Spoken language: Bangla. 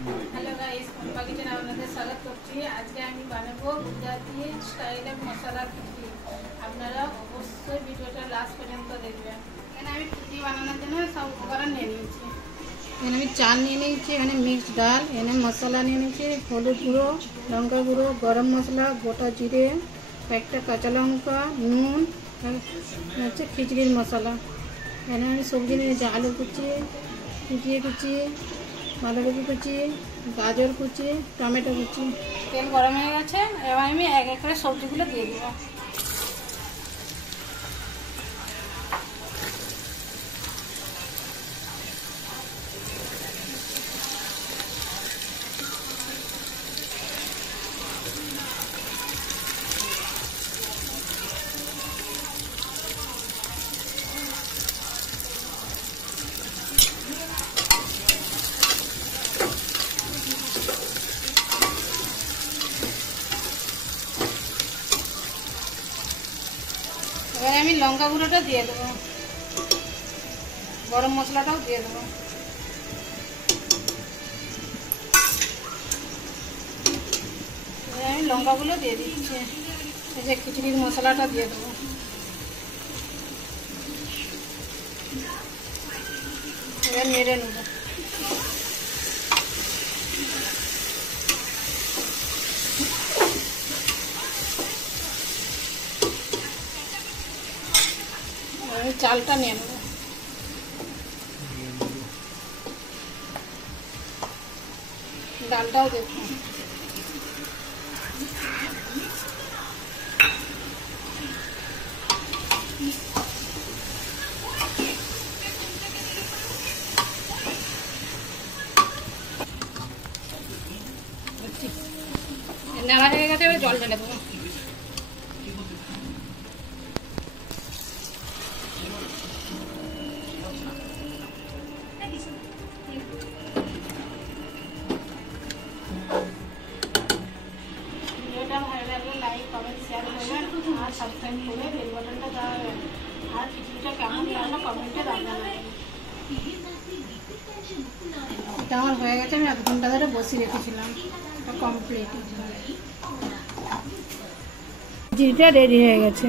হ্যালো গাইস, পম্পা কিচেন আপনাদের স্বাগত করছি। আজকে আমি বানাবো গুজরাটি স্টাইলের মশলা খিচুড়ি। আপনারা অবশ্যই ভিডিওটা লাস্ট পর্যন্ত দেখবেন। এখানে আমি খিচুড়ি বানানোর জন্য সব উপকরণ নিয়ে নিয়েছি। এখানে আমি চাল নিয়ে নিয়েছি, এখানে মিক্স ডাল, এখানে মশলা নিয়ে নিয়েছি, হলুদ গুঁড়ো, লঙ্কা গুঁড়ো, গরম মশলা, গোটা জিরে, কয়েকটা কাঁচা লঙ্কা, নুন, হচ্ছে খিচুড়ির মশলা। এখানে আমি সবজি নিয়েছি, আলু কুচি, কুচি, বাঁধাকপি কুচি, গাজর কুচি, টমেটো কুচি। তেল গরম হয়ে গেছে, এবার আমি এক এক করে সবজিগুলো দিয়ে দেবো। এবারে আমি লঙ্কা গুঁড়োটা দিয়ে দেবো, গরম মশলাটাও দিয়ে দেবো। এবারে আমি লঙ্কাগুলো দিয়ে দিচ্ছি, এই যে খিচুড়ির মশলাটা দিয়ে দেবো। এবার নেড়ে নেব। আমি চালটা নিয়ে নেব। ডালটাও দেখুন। নেওয়া হয়ে গেছে, এবার জল ঢেলে দেবো। ভিডিওটা ভালো লাগলে লাইক, কমেন্ট, শেয়ার করবেন আর সাবস্ক্রাইব করে বেল বাটনটা দাবাবেন। আর খিচুড়িটা কেমন লাগলো কমেন্টে জানাবেন। এটা আমার হয়ে গেছে, আমি 1 ঘন্টা ধরে বসিয়ে রেখেছিলাম। এটা কমপ্লিট, খিচুড়িটা রেডি হয়ে গেছে।